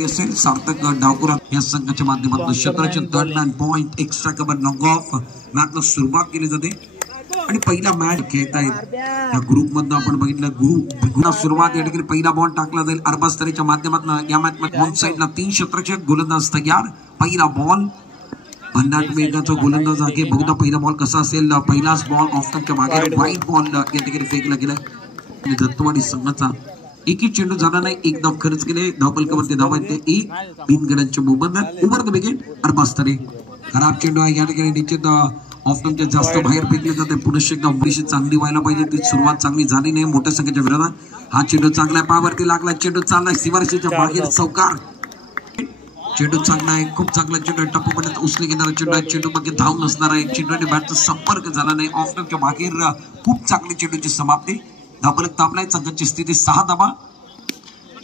असेल सार्थक डावकुरा या संघाच्या माध्यमातून क्षेत्राचे दरम्यान point extra cover knock off मॅचला सुरुवात केली जाते आणि पहिला मॅच खेळत आहेत या ग्रुप मधनं आपण बघितलं ग्रुप सुरुवात या ठिकाणी पहिला बॉल टाकला जाईल अरबास्तरीच्या माध्यमातून या मॅच मध्ये ऑन साइडला 3 क्षेत्ररक्षक गोलंदाज तयार पहिला बॉल 50 वेगाचा गोलंदाज आहे बहुधा पहिला बॉल कसा असेल पहिलाच बॉल ऑफच्या मागे वाईट बॉल या ठिकाणी फेकला गेला दत्तवाडी संघाचा एकही चेंडू झाला नाही एक धाव खर्च केले धावपलकावरती धाव आहेत ते एक बिनगडांच्या मोबदल्यात ओव्हर द विकेट अरबास्तरे खराब चेंडू आहे या ठिकाणी निश्चित ऑफच्या जास्त बाहेर फेकले जाते पुन्हा एकदा उंबरीशी चांगली व्हायला पाहिजे ती सुरुवात चांगली झाली नाही मोठ्या संख्येच्या विरोधात हा चेंडू चांगला पायावरती लागला चेंडू चाललाय सीमारेषेच्या बाहेर चौकार चेंडू चांगला आहे खूप चांगला चेंडू टप्पा पडत उचले घेणारा चेंडू आहे चेंडू मागे धाव नसणार आहे चेंडू आणि बॅटचा संपर्क झाला नाही ऑफच्या बाहेर खूप चांगली चेंडूची समाप्ती धावपलक तापलाय संघाची स्थिती 6 धावा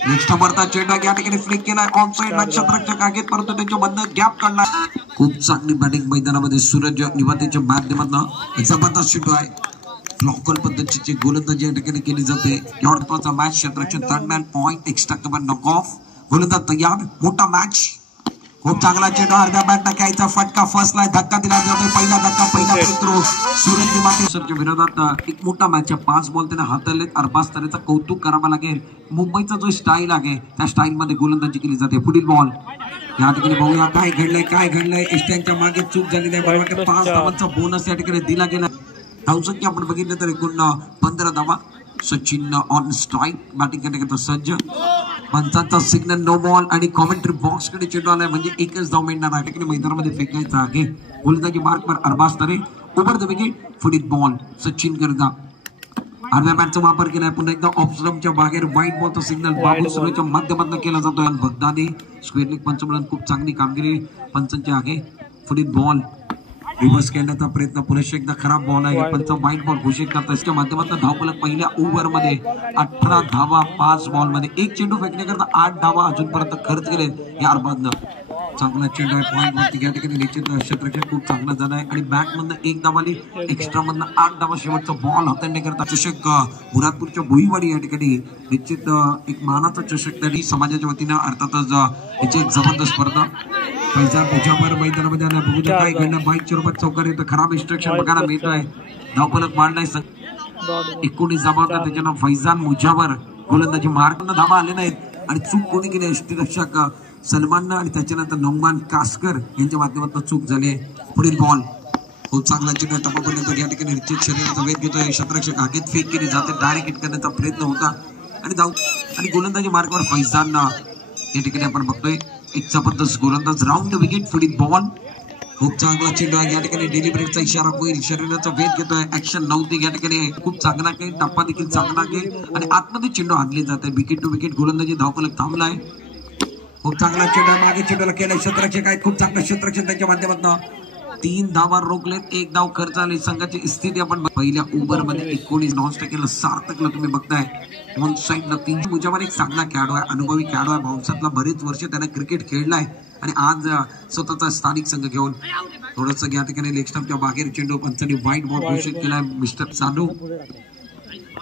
नेक्स्ट ओव्हरचा चेंडू या ठिकाणी फ्लिक केलाय ऑन साइडला क्षेत्ररक्षक आहेत परंतु त्यांच्या मधनं गॅप काढला खूप चांगली बॅटिंग मैदानामध्ये सूरज निवातीच्या माध्यमातून जबरदस्त चेंडू आहे ब्लॉकर पद्धतीची गोलंदाजी या ठिकाणी केली जाते यॉर्करचा मॅच क्षेत्राचे दरम्यान point extra cover knock off गोलंदाज तयार मोठा मॅच खूप चांगला चेंडू अर्ध्या बॅटला घ्यायचा फटका फसलाय धक्का दिला जातोय पहिला धक्का पहिला थ्रो सूरज निवातीच्या विरोधात एक मोठा मॅच आहे 5 बॉल त्याने हाताळलेत अरबास्तरेचं कौतुक करावं लागेल मुंबईचा जो स्टाईल आहे त्या स्टाईल मध्ये गोलंदाजी केली जाते पुढील बॉल या ठिकाणी बघूया काय घडलंय इस्टँच्या मागे चूक झालेली आहे मला वाटतं 5 धावांचा बोनस या ठिकाणी दिला गेला धावसंख्या आपण बघितलं तर एकूण 15 धावा सचिन ऑन स्ट्राईक बॅटिंग करण्याकरता सज्ज पंचांचा सिग्नल नो बॉल आणि कॉमेंट्री बॉक्स कडे चेंडू आलाय म्हणजे एकच धाव मिळणार आहे ठिकाणी मैदानामध्ये फेकायचा आहे गोलंदाजी मार्कवर अरबास्तरे ओव्हर द विकेट पुढील बॉल सचिन करदा आडव्या बॅटचा वापर केलाय पुन्हा एकदा ऑफ स्टंपच्या बाहेर वाईट बॉलचा सिग्नल बाबू सुरेच्या माध्यमातून केला जातोय बगदादी स्क्वेअर लेग पंच खूप चांगली कामगिरी पंचांची आहे पुढील बॉल रिव्हर्स खेळण्याचा प्रयत्न पुन्हा एकदा खराब बॉल आहे पंच वाईट बॉल घोषित करतात त्याच्या माध्यमातून धावफलक पहिल्या ओव्हर मध्ये 18 धावा 5 बॉल मध्ये एक चेंडू फेकण्याकरता 8 धावा अजूनपर्यंत खर्च केले या अरबादनं चांगला चेंडू आहे पॉईंट वरती या ठिकाणी निश्चित क्षेत्ररक्षक खूप चांगला झाला आहे आणि बॅट मधनं 1 धाव आली एक्स्ट्रा मधनं 8 धावा शेवटचा बॉल हाताळण्याकरता चषक मुरादपूरच्या भुईवाडी या ठिकाणी निश्चित एक मानाचा चषक तरी समाजाच्या वतीनं अर्थातच याची एक जबरदस्त स्पर्धा फैजान मुजावर मैदानामध्ये आला बघूया काय घडलं बाईकच्या रूपात चौकार येतं खराब इन्स्ट्रक्शन बघायला मिळतोय धावफलक मारलाय 19 जबाबदार त्याच्या नाव फैजान मुजावर गोलंदाजी मार्गनं धावा आले नाहीत आणि चूक कोणी केली यष्टीरक्षक सलमाननं आणि त्याच्यानंतर नौमान कासकर यांच्या माध्यमातून चूक झाली पुढील बॉल खूप चांगला चेंडू टप्पापर्यंत या ठिकाणी निश्चित शरीराचा वेग घेतोय क्षेत्ररक्षक आगीत फेक केली जाते डायरेक्ट हिट करण्याचा प्रयत्न होता आणि धाव आणि गोलंदाजी मार्गावर फैजान या ठिकाणी आपण बघतोय एक जबरदस्त गोलंदाज राऊंड विकेट पुढील बॉल खूप चांगला चेंडू आहे या ठिकाणी डेलिब्रेटचा इशारा होईल शरीराचा वेग घेतोय ऍक्शन नव्हती या ठिकाणी खूप चांगला खेळ टप्पा देखील चांगला खेळ आणि आतमध्ये चेंडू आणले जाते विकेट टू विकेट गोलंदाजी धावफलक थांबलाय खूप चांगला चेंडू मागे चेंडूला केलाय क्षेत्ररक्षक आहे खूप चांगलं क्षेत्ररक्षक त्यांच्या माध्यमातून 3 धावा रोखलेत 1 धाव खर्च आली संघाची स्थिती आपण पहिल्या ओव्हर मध्ये 19 नॉनस्ट्राईक केलं सार्थकला तुम्ही बघताय ऑन साइडला 3 मुजावर एक चांगला खेळाडू आहे अनुभवी खेळाडू आहे बाउन्सरला बरेच वर्ष त्याने क्रिकेट खेळलाय आणि आज स्वतःचा स्थानिक संघ घेऊन थोडस या ठिकाणी लेग स्टंपच्या बाहेर चेंडू पंचांनी वाईट बॉल घोषित केलाय मिस्टर चालू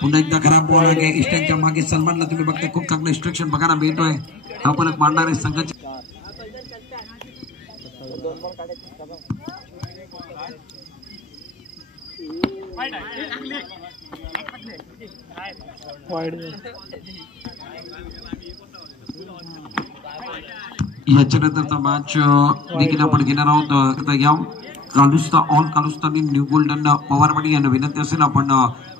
पुन्हा एकदा खराब बॉल आहे इस्टँच्या मागे सलमानला तुम्ही बघताय खूप चांगलं इन्स्ट्रक्शन बघायला मिळतोय धावफलक मारणारे संघाचे याच्यानंतरचा मॅच देखील आपण घेणार आहोत या कालुस्ता ऑल कालुस्तानी न्यू गोल्डन पवारवाडी यांना विनंती असेल आपण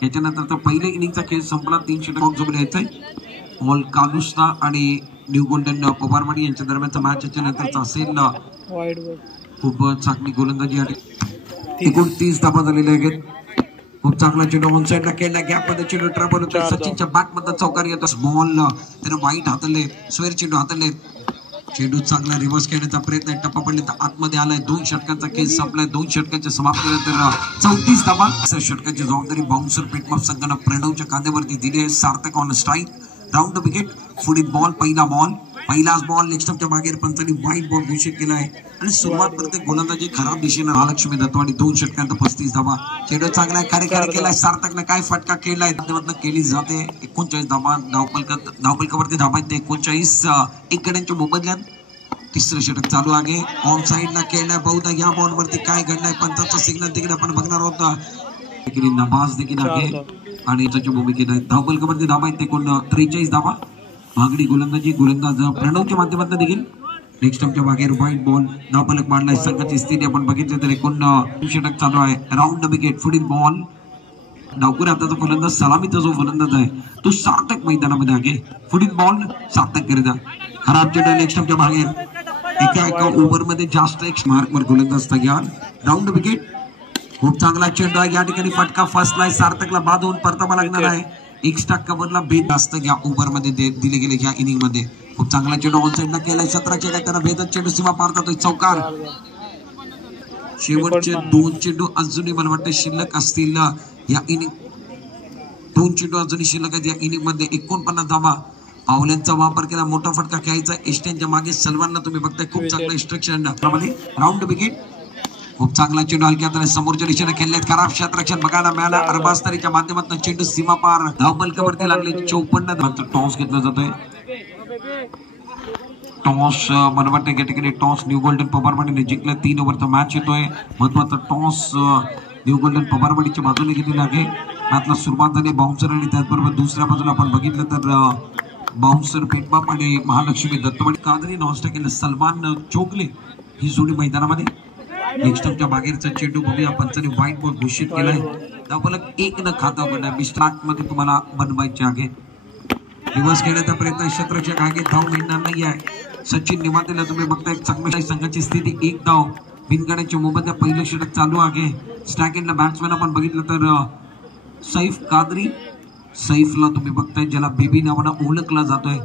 याच्यानंतरचा पहिले इनिंगचा खेळ संपला 3 षटक जमले यायचंय ऑल कालुस्ता आणि न्यू गोल्डन पवारवाडी यांच्या दरम्यानचा मॅच याच्यानंतरचा असेल खूप चांगली गोलंदाजी 29 धावा झालेल्या आहेत खूप चांगला चेंडू ऑन साइडला केला गॅप मध्ये चेंडू ट्रबल होतो सचिनच्या बॅट मध्ये चौकार येतो बॉल त्याने वाईट हाताळले स्वेर चेंडू हाताळले चेंडू चांगला रिव्हर्स खेळण्याचा प्रयत्न टप्पा पडले तर आतमध्ये आलाय 2 षटकांचा खेळ संपलाय 2 षटकांच्या समाप्तीनंतर 34 धावा षटकांची जबाबदारी बाउन्सर पेटमाप संघानं प्रणवच्या कांद्यावरती दिली आहे सार्थक ऑन स्ट्राईक राऊंड विकेट पुढील बॉल पहिला बॉल पहिलाच बॉल नेक्स्ट स्टंपच्या बाहेर पंचांनी वाईट बॉल घोषित केला आहे आणि सुरुवात करते गोलंदाजी खराब दिशेने महालक्ष्मी दत्तवाडी 2 षटकांत 35 धावा. चेंडू चांगला कार्यकारी केलाय सार्थकने काय फटका खेळलाय माध्यमातून केली जाते 39 धावा. धावपलकावरती धावा 39 एक गड्यांच्या मोबदल्यात. तिसरं षटक चालू आहे. ऑन साइडला खेळलाय बहुधा या बॉल वरती काय घडलाय पंचांचा सिग्नल देखील आपण बघणार आहोत. नमाज देखील आहे आणि त्याच्या भूमिकेत आहे. धावपलकावरती धावा 43 धावा. मागणी गोलंदाजी गोलंदाज प्रणवच्या माध्यमातून देखील नेक्स्ट स्टंपच्या बाहेर व्हाईट बॉल. धावपलक मारलाय संघाची स्थिती आपण बघितली तर 29 षटक चालू आहे. राऊंड विकेट पुढील बॉल. डावकुरे हाताचा फलंदाज सलामीचा जो फलंदाज आहे तो सार्थक मैदानामध्ये आहे. पुढील बॉल सार्थक करीता खराब चेंडू नेक्स्ट स्टंपच्या बाहेर एका ओव्हर मध्ये जास्त एक मार्कवर गोलंदाज तयार. Round wicket. खूप चांगला चेंडू आहे या ठिकाणी फटका फसलाय सार्थकला बाद होऊन परतावा लागणार आहे. एक्स्ट्रा कव्हरला भेद जास्त या ओव्हर मध्ये दिले गेले या इनिंग मध्ये. खूप चांगला चेंडू ऑन साइडला केलाय 17 चेंडू त्यांना भेदत चेंडू सीमा पार जातोय चौकार. शेवटचे 2 चेंडू अजूनही मला वाटतं शिल्लक असतील या इनिंग. 2 चेंडू अजूनही शिल्लक आहेत या इनिंग मध्ये. 49 धावा. पावल्यांचा वापर केला मोठा फटका खेळायचा. एस्टेनच्या मागे सलवानला तुम्ही बघताय खूप चांगलं इन्स्ट्रक्शन. Round wicket. खूप चांगला चेंडू हलक्या हाताने समोरच्या दिशेने खेळलेत. खराब क्षेत्ररक्षण बघायला मिळाला. अरबास्तरीच्या माध्यमातून चेंडू सीमा पार. धावपलकावरती लागले 54. टॉस घेतला जातोय. टॉस मला वाटतं या ठिकाणी टॉस न्यू गोल्डन पवारवाडीने जिंकला. 3 ओव्हरचा मॅच येतोय. महत्वाचा टॉस न्यू गोल्डन पवारवाडीच्या बाजूने घेतलेला आहे. मॅचला सुरुवात झाली बाउन्सर आणि त्याचबरोबर दुसऱ्या बाजूला आपण बघितलं तर बाउन्सर पेटबाप आणि महालक्ष्मी दत्तवाडी. कादरी नॉस्टा केलं. सलमान चोगले ही जोडी मैदानामध्ये. नेक्स्ट स्टंपच्या बाहेरचा चेंडू बघूया पंचांनी व्हाईट बॉल घोषित केलाय. धावपलक 1 न खाता उघडलाय. मिस्टार्ट मध्ये तुम्हाला बनवायचे आहे. दिवस खेळण्याचा प्रयत्न क्षेत्ररक्षक आहे. धाव मिळणार नाही आहे. सचिन निमातेला तुम्ही बघताय चांगल्या संघाची स्थिती 1 धाव. बिनगड्याच्या मोबदल्या पहिलं षटक चालू आहे. स्ट्राईक एंडला बॅट्समॅन आपण बघितलं तर सैफ कादरी. सैफला तुम्ही बघताय ज्याला बेबी नावानं ओळखला जातोय.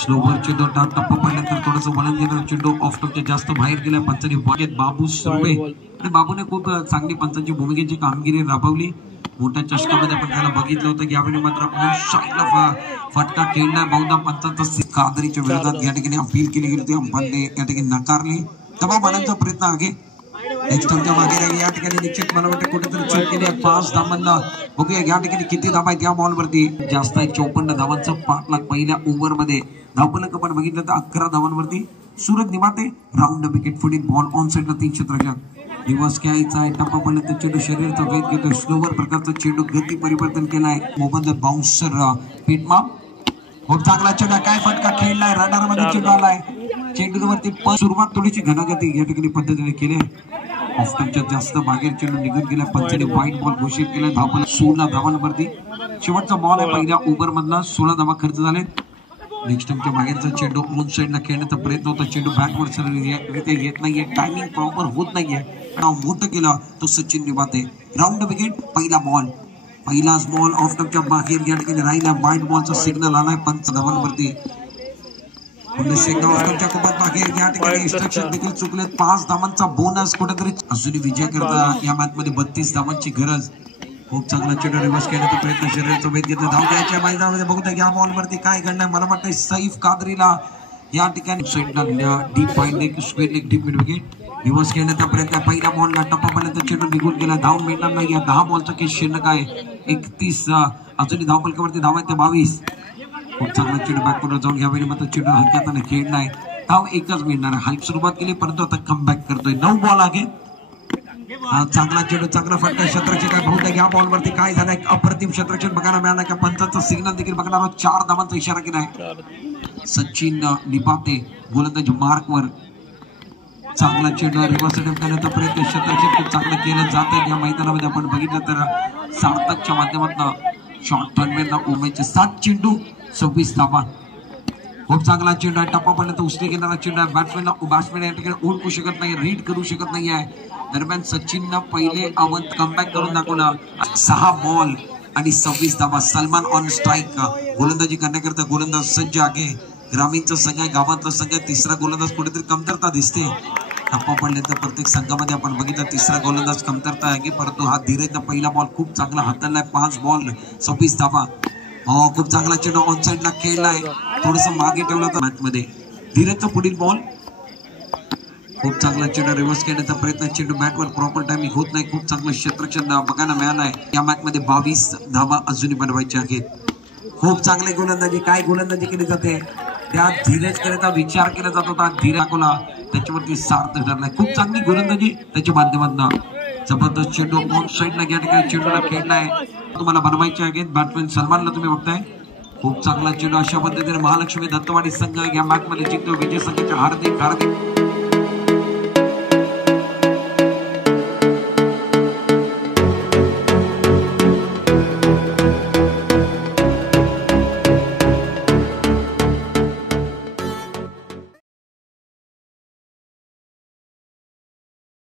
स्लोवर चेंडू टप्पा पडल्यानंतर थोडंसं वळण घेणार चेंडू ऑफ टॉपच्या जास्त बाहेर गेल्या पंचांनी बागेत बाबू सुर्वे आणि बाबूने खूप चांगली पंचांची भूमिकेची कामगिरी राबवली. मोठ्या चषकामध्ये आपण त्याला बघितलं होतं की यावेळी मात्र ऑन साइडला फटका खेळला. बहुधा पंचांचा कादरीच्या विरोधात या ठिकाणी अपील केली गेली होती. अंपायरने या ठिकाणी नाकारली. दबाव आणण्याचा प्रयत्न आहे. नेक्स्ट स्टंपच्या मागे या ठिकाणी निश्चित मला वाटतं कुठेतरी चूक केली आहे. 5 धावांना बघूया या ठिकाणी किती धावा आहेत या बॉलवरती. जास्त आहे 54 धावांचं 5 लाख पहिल्या ओव्हर मध्ये. धावपलक आपण बघितलं तर 11 धावांवरती. सूरज निमाते. राऊंड विकेट पुढील बॉल ऑन साइडला 3 क्षेत्ररक्षक. दिवस खेळायचा आहे. टप्पा पडला चेंडू शरीराचा वेध घेतोय. स्लोवर प्रकारचा चेंडू गती परिवर्तन केलाय. मोबदला बाउन्सर पेटमा. खूप चांगला चेंडू काय फटका खेळलाय. रडार मध्ये चेंडू आलाय. चेंडूवरती सुरुवात थोडीशी घनागती या ठिकाणी पद्धतीने केली. ऑफटॉपच्या जास्त बाहेर चेंडू निघून गेला. पंचाने व्हाईट बॉल घोषित केला. धावपलक 16 धावांवरती. शेवटचा बॉल आहे पहिल्या ओव्हर मधला. 16 धावा खर्च झाले. नेक्स्ट स्टंपच्या बाहेरचा चेंडू ऑन साइडला खेळण्याचा प्रयत्न होता. चेंडू बॅटवर सरळरित्या येत नाहीये. टायमिंग प्रॉपर होत नाहीये. नाव मोठं केलं तो सचिन निवाते. Round wicket. पहिला बॉल. पहिलाच बॉल ऑफ टॉपच्या बाहेर या ठिकाणी राहिला. व्हाईट बॉलचा सिग्नल आलाय 5 धावांवरती. बाहेर या ठिकाणी इन्स्ट्रक्शन देखील चुकले. 5 धावांचा बोनस कुठेतरी अजूनही विजय करता या मॅच मध्ये 32 धावांची गरज. खूप चांगला चेंडू रिव्हर्स करण्याचा प्रयत्न शरीराचा वेध घेतला. धाव घ्यायच्या मैदानामध्ये बघूया या बॉलवरती काय घडलंय. मला वाटतं सैफ कादरीला या ठिकाणी साइडला deep point leg square leg deep mid wicket. Reverse खेळण्याचा प्रयत्न. पहिल्या बॉलला टप्पापर्यंत चेंडू निघून गेला. धाव मिळणार नाही. 10 बॉलचा केस शिल्लक आहे. 31 अजूनही धावपलकावरती धाव आहेत 22. खूप चांगला चेंडू बॅकवर जाऊन यावेळी मात्र चेंडू हलक्या हाताने खेळलाय. धाव एकच मिळणार आहे. हलकी सुरुवात केली परंतु आता कम बॅक करतोय. 9 बॉल आहे. चांगला चेंडू चांगला फटका क्षेत्ररक्षक आहे. बहुतेक या बॉलवरती काय झालंय अप्रतिम क्षेत्ररक्षण बघायला मिळाला. का पंचांचा सिग्नल देखील बघणार. 4 धावांचा इशारा केलाय. सचिन निपाते गोलंदाज मार्कवर. चांगला चेंडू रिव्हर्स करण्याचा प्रयत्न क्षेत्ररक्षक खूप चांगलं केलं जात आहे. या मैदानामध्ये आपण बघितलं तर सार्थकच्या माध्यमातून शॉर्ट टर्नवेला उमेदचे 7 चेंडू 26 धावा. खूप चांगला चेंडू आहे. टप्पा पडला तर उचली घेणारा चेंडू आहे. बॅट्समॅन या ठिकाणी ओळखू शकत नाही. रीड करू शकत नाही आहे. दरम्यान सचिननं पहिले अवंत कमबॅक करून दाखवला. 6 बॉल आणि 26 धावा. Salman on strike. गोलंदाजी करण्याकरता गोलंदाज सज्ज आहे. ग्रामीणचा संघ आहे. गावातला संघ आहे. तिसरा गोलंदाज कुठेतरी कमतरता दिसते. टप्पा पडल्यानंतर प्रत्येक संघामध्ये आपण बघितलं तिसरा गोलंदाज कमतरता आहे. परंतु हा धीरेचा पहिला बॉल खूप चांगला हाताळलाय. 5 बॉल 26 धावा. खूप चांगला चेंडू ऑन साइडला खेळलाय. थोडस मागे ठेवलं तर मॅच मध्ये धीरजचा पुढील बॉल खूप चांगला चेंडू रिव्हर्स करण्याचा प्रयत्न चेंडू बॅटवर प्रॉपर टायमिंग होत नाही खूप चांगलं क्षेत्ररक्षण बघायला मिळालंय या मॅच मध्ये 22 धावा अजूनही बनवायचे आहेत खूप चांगले गोलंदाजी काय गोलंदाजी केली जाते त्या धीरज करता विचार केला जात होता धीरज दाखवला त्याच्यावरती सार्थ ठरलाय खूप चांगली गोलंदाजी त्याच्या माध्यमातून जबरदस्त चेंडू ऑफ साईडला या ठिकाणी चेंडूला खेळलाय तुम्हाला बनवायचे आहेत बॅट्समॅन सलमानला तुम्ही बघताय खूप चांगला चेंडू अशा पद्धतीने महालक्ष्मी दत्तवाडी संघ या मॅच मध्ये जिंकतो विजय संघाच्या हार्दिक